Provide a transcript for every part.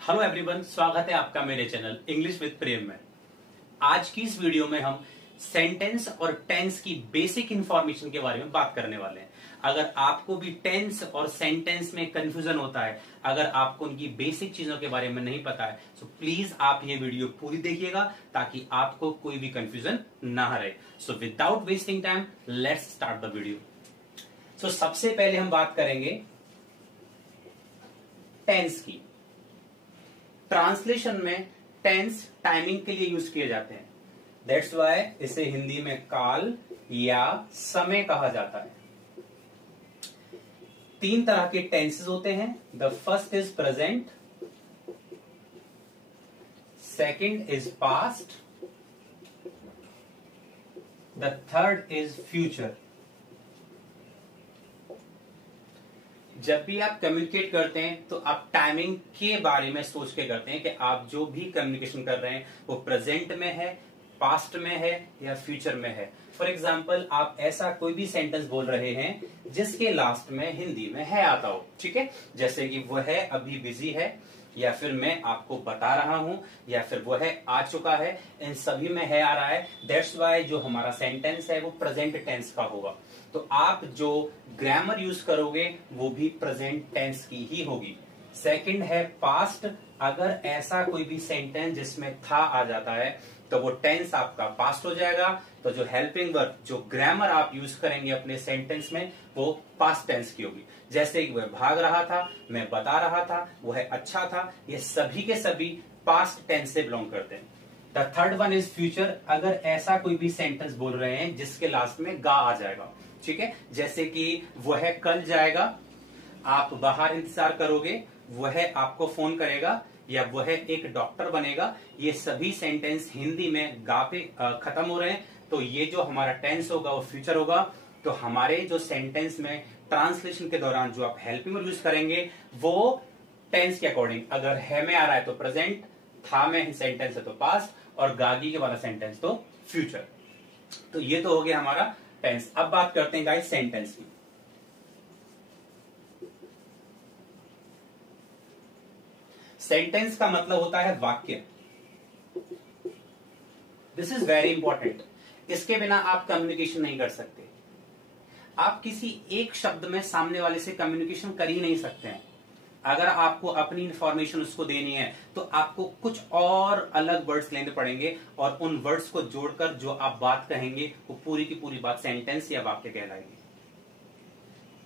Hello everyone, स्वागत है आपका मेरे चैनल इंग्लिश विद प्रेम में। आज की इस वीडियो में हम सेंटेंस और टेंस की बेसिक इंफॉर्मेशन के बारे में बात करने वाले हैं। अगर आपको भी टेंस और सेंटेंस में कंफ्यूजन होता है, अगर आपको उनकी बेसिक चीजों के बारे में नहीं पता है, तो प्लीज आप ये वीडियो पूरी देखिएगा ताकि आपको कोई भी कंफ्यूजन ना रहे। So without wasting time let's start the video. So सबसे पहले हम बात करेंगे टेंस की। ट्रांसलेशन में टेंस टाइमिंग के लिए यूज किए जाते हैं, दैट्स वाई इसे हिंदी में काल या समय कहा जाता है। तीन तरह के टेंसेस होते हैं। The first is present, second is past, the third is future. जब भी आप कम्युनिकेट करते हैं तो आप टाइमिंग के बारे में सोच के करते हैं कि आप जो भी कम्युनिकेशन कर रहे हैं वो प्रेजेंट में है, पास्ट में है या फ्यूचर में है। फॉर एग्जाम्पल, आप ऐसा कोई भी सेंटेंस बोल रहे हैं जिसके लास्ट में हिंदी में है आता हो, ठीक है, जैसे कि वो है अभी बिजी है, या फिर मैं आपको बता रहा हूं, या फिर वो है आ चुका है, इन सभी में है आ रहा है। दैट्स वाई जो हमारा सेंटेंस है वो प्रेजेंट टेंस का होगा। तो आप जो ग्रामर यूज करोगे वो भी प्रेजेंट टेंस की ही होगी। सेकंड है पास्ट। अगर ऐसा कोई भी सेंटेंस जिसमें था आ जाता है तो वो टेंस आपका पास्ट हो जाएगा। तो जो हेल्पिंग वर्ब, जो ग्रामर आप यूज करेंगे अपने सेंटेंस में, वो पास्ट टेंस की होगी। जैसे कि वह भाग रहा था, मैं बता रहा था, वो है अच्छा था, ये सभी के सभी पास्ट टेंस से बिलोंग करते हैं। The third one is future. अगर ऐसा कोई भी सेंटेंस बोल रहे हैं जिसके लास्ट में गा आ जाएगा, ठीक है, जैसे कि वह कल जाएगा, आप बाहर इंतजार करोगे, वह आपको फोन करेगा, या वह एक डॉक्टर बनेगा, ये सभी सेंटेंस हिंदी में गा पे खत्म हो रहे हैं। तो ये जो हमारा टेंस होगा वो फ्यूचर होगा। तो हमारे जो सेंटेंस में ट्रांसलेशन के दौरान जो आप हेल्पिंग वर्ब यूज करेंगे वो टेंस के अकॉर्डिंग, अगर है में आ रहा है तो प्रेजेंट, था में सेंटेंस है तो पास्ट, और गागी के वाला सेंटेंस तो फ्यूचर। तो ये तो हो गया हमारा टेंस। अब बात करते हैं गाइस सेंटेंस की। सेंटेंस का मतलब होता है वाक्य। This is very important. इसके बिना आप कम्युनिकेशन नहीं कर सकते। आप किसी एक शब्द में सामने वाले से कम्युनिकेशन कर ही नहीं सकते हैं। अगर आपको अपनी इंफॉर्मेशन उसको देनी है तो आपको कुछ और अलग वर्ड्स लेने पड़ेंगे, और उन वर्ड्स को जोड़कर जो आप बात कहेंगे वो पूरी की पूरी बात सेंटेंस या वाक्य कहलाएगी।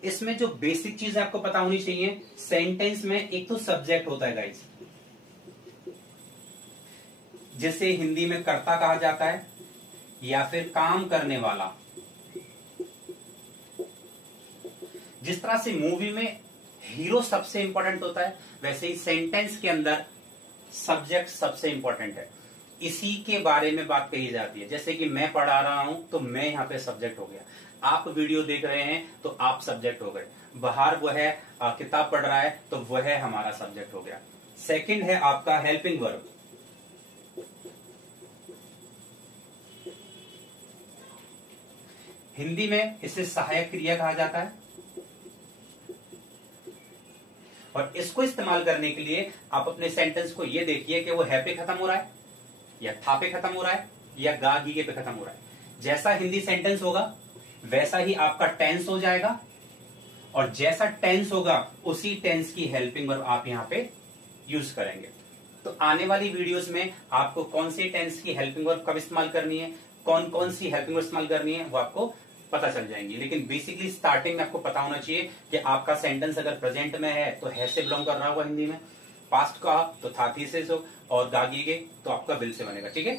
इसमें जो बेसिक चीज आपको पता होनी चाहिए, सेंटेंस में एक तो सब्जेक्ट होता है गाइस, जिसे हिंदी में कर्ता कहा जाता है, या फिर काम करने वाला। जिस तरह से मूवी में हीरो सबसे इंपॉर्टेंट होता है, वैसे ही सेंटेंस के अंदर सब्जेक्ट सबसे इंपॉर्टेंट है। इसी के बारे में बात कही जाती है। जैसे कि मैं पढ़ा रहा हूं तो मैं यहां पे सब्जेक्ट हो गया, आप वीडियो देख रहे हैं तो आप सब्जेक्ट हो गए, बाहर वो है किताब पढ़ रहा है तो वह है हमारा सब्जेक्ट हो गया। सेकंड है आपका हेल्पिंग वर्ब। हिंदी में इसे सहायक क्रिया कहा जाता है, और इसको इस्तेमाल करने के लिए आप अपने सेंटेंस को ये देखिए कि वो है पे खत्म हो रहा है, या था पे खत्म हो रहा है, या गा गी पे खत्म हो रहा है। जैसा हिंदी सेंटेंस होगा वैसा ही आपका टेंस हो जाएगा, और जैसा टेंस होगा उसी टेंस की हेल्पिंग वर्ब आप यहां पे यूज करेंगे। तो आने वाली वीडियोस में आपको कौन सी टेंस की हेल्पिंग वर्ब कब इस्तेमाल करनी है, कौन कौन सी हेल्पिंग वर्ब इस्तेमाल करनी है, वो आपको पता चल जाएंगी। लेकिन बेसिकली स्टार्टिंग में आपको पता होना चाहिए कि आपका सेंटेंस अगर प्रेजेंट में है तो है से बिलोंग कर रहा होगा हिंदी में, पास्ट का तो था थी से हो, और गागी के तो आपका विल से बनेगा, ठीक है,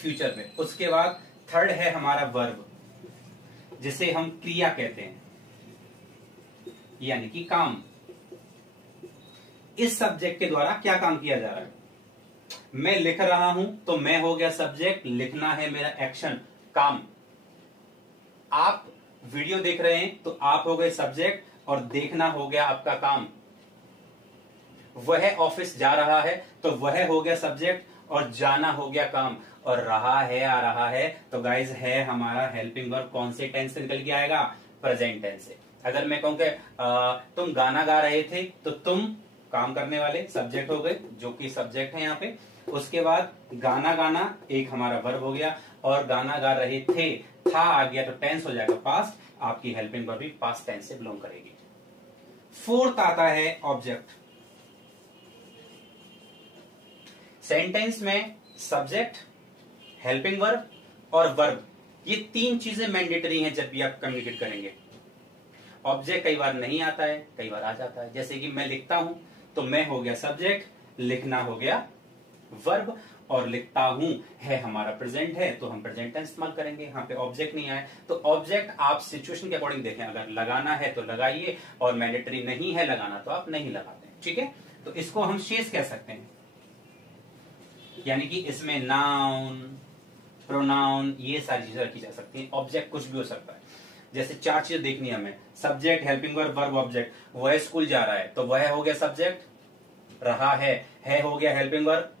फ्यूचर में। उसके बाद थर्ड है हमारा वर्ब, जिसे हम क्रिया कहते हैं, यानी कि काम। इस सब्जेक्ट के द्वारा क्या काम किया जा रहा है, मैं लिख रहा हूं तो मैं हो गया सब्जेक्ट, लिखना है मेरा एक्शन, काम। आप वीडियो देख रहे हैं तो आप हो गए सब्जेक्ट, और देखना हो गया आपका काम। वह ऑफिस जा रहा है तो वह हो गया सब्जेक्ट, और जाना हो गया काम, और रहा है आ रहा है तो गाइज है हमारा हेल्पिंग वर्ब कौन से टेंस से निकल के आएगा, प्रेजेंट टेंस से। अगर मैं कहूं कि तुम गाना गा रहे थे तो तुम काम करने वाले सब्जेक्ट हो गए, जो कि सब्जेक्ट है यहाँ पे। उसके बाद गाना गाना एक हमारा वर्ब हो गया, और गाना गा रहे थे, था आ गया तो टेंस हो जाएगा पास्ट, आपकी हेल्पिंग वर्ब भी पास्ट टेंस से बिलोंग करेगी। फोर्थ आता है ऑब्जेक्ट। सेंटेंस में सब्जेक्ट, हेल्पिंग वर्ब और वर्ब, ये तीन चीजें मैंडेटरी हैं जब भी आप कम्युनिकेट करेंगे। ऑब्जेक्ट कई बार नहीं आता है, कई बार आ जाता है। जैसे कि मैं लिखता हूं तो मैं हो गया सब्जेक्ट, लिखना हो गया वर्ब, और लिखता हूं है हमारा प्रेजेंट है तो हम प्रेजेंट टेंस इस्तेमाल करेंगे। यहाँ पे ऑब्जेक्ट नहीं आए तो ऑब्जेक्ट आप सिचुएशन के अकॉर्डिंग देखें, अगर लगाना है तो लगाइए, और मैंडेटरी नहीं है लगाना तो आप नहीं लगाते। ठीक है, तो इसको हम शेष कह सकते हैं, यानी कि इसमें नाउन, प्रोनाउन, ये सारी चीजें रखी जा सकती हैं। ऑब्जेक्ट कुछ भी हो सकता है। जैसे चार चीजें देखनी है हमें, subject, helping verb, verb, object. वह स्कूल जा रहा है तो वह हो गया सब्जेक्ट, रहा है हो गया हेल्पिंग वर्ब,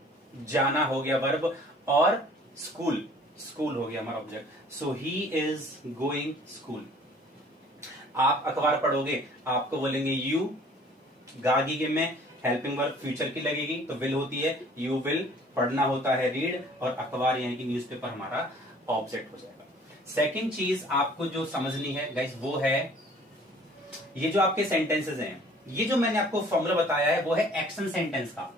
जाना हो गया वर्ब, और स्कूल, स्कूल हो गया हमारा object. So he is going school. आप अखबार पढ़ोगे, आपको बोलेंगे यू, गागी के में हेल्पिंग वर्ब फ्यूचर की लगेगी तो विल होती है, यू विल। पढ़ना होता है रीड, और अखबार यानी कि न्यूज़पेपर हमारा ऑब्जेक्ट हो जाएगा। सेकंड चीज आपको जो समझनी है गाइस, वो है ये जो आपके सेंटेंसेस हैं, ये जो मैंने आपको फॉर्मूला बताया है वो है एक्शन सेंटेंस का,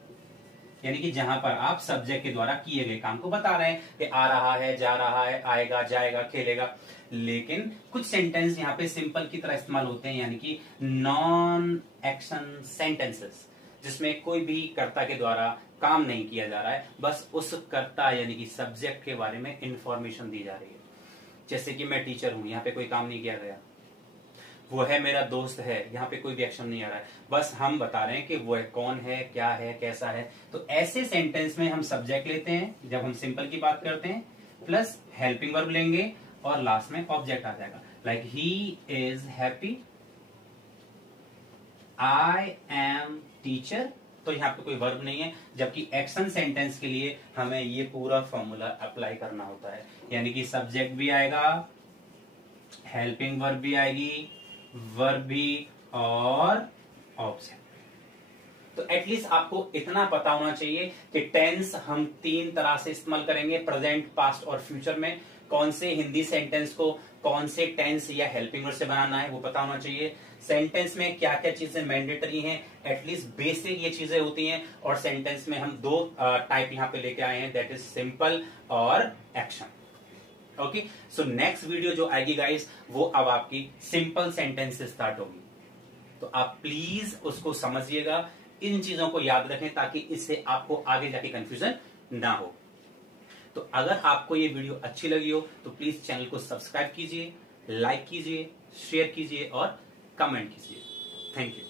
यानी कि जहां पर आप सब्जेक्ट के द्वारा किए गए काम को बता रहे हैं कि आ रहा है, जा रहा है, आएगा, जाएगा, खेलेगा। लेकिन कुछ सेंटेंस यहाँ पे सिंपल की तरह इस्तेमाल होते हैं, यानी कि नॉन एक्शन सेंटेंसेस, जिसमें कोई भी कर्ता के द्वारा काम नहीं किया जा रहा है, बस उस कर्ता यानी कि सब्जेक्ट के बारे में इंफॉर्मेशन दी जा रही है। जैसे कि मैं टीचर हूं, यहाँ पे कोई काम नहीं किया गया। वो है मेरा दोस्त है, यहाँ पे कोई भी एक्शन नहीं आ रहा है, बस हम बता रहे हैं कि वो है, कौन है, क्या है, कैसा है। तो ऐसे सेंटेंस में हम सब्जेक्ट लेते हैं जब हम सिंपल की बात करते हैं, प्लस हेल्पिंग वर्ब लेंगे, और लास्ट में ऑब्जेक्ट आ जाएगा। Like he is happy, I am teacher. तो यहाँ पे कोई वर्ब नहीं है, जबकि एक्शन सेंटेंस के लिए हमें ये पूरा फॉर्मूला अप्लाई करना होता है, यानी कि सब्जेक्ट भी आएगा, हेल्पिंग वर्ब भी आएगी, वर्ब भी, और ऑब्जेक्ट। तो एटलीस्ट आपको इतना पता होना चाहिए कि टेंस हम तीन तरह से इस्तेमाल करेंगे, प्रेजेंट, पास्ट और फ्यूचर में। कौन से हिंदी सेंटेंस को कौन से टेंस या हेल्पिंग वर्ब से बनाना है वो पता होना चाहिए। सेंटेंस में क्या क्या चीजें मैंडेटरी हैं, एटलीस्ट बेसिक ये चीजें होती हैं। और सेंटेंस में हम दो टाइप यहाँ पे लेके आए हैं, दैट इज सिंपल और action. Okay, so next video जो आएगी गाइस, वो अब आपकी सिंपल सेंटेंस से स्टार्ट होगी। तो आप प्लीज उसको समझिएगा, इन चीजों को याद रखें ताकि इससे आपको आगे जाके कंफ्यूजन ना हो। तो अगर आपको ये वीडियो अच्छी लगी हो तो प्लीज चैनल को सब्सक्राइब कीजिए, लाइक कीजिए, शेयर कीजिए और कमेंट कीजिए। Thank you.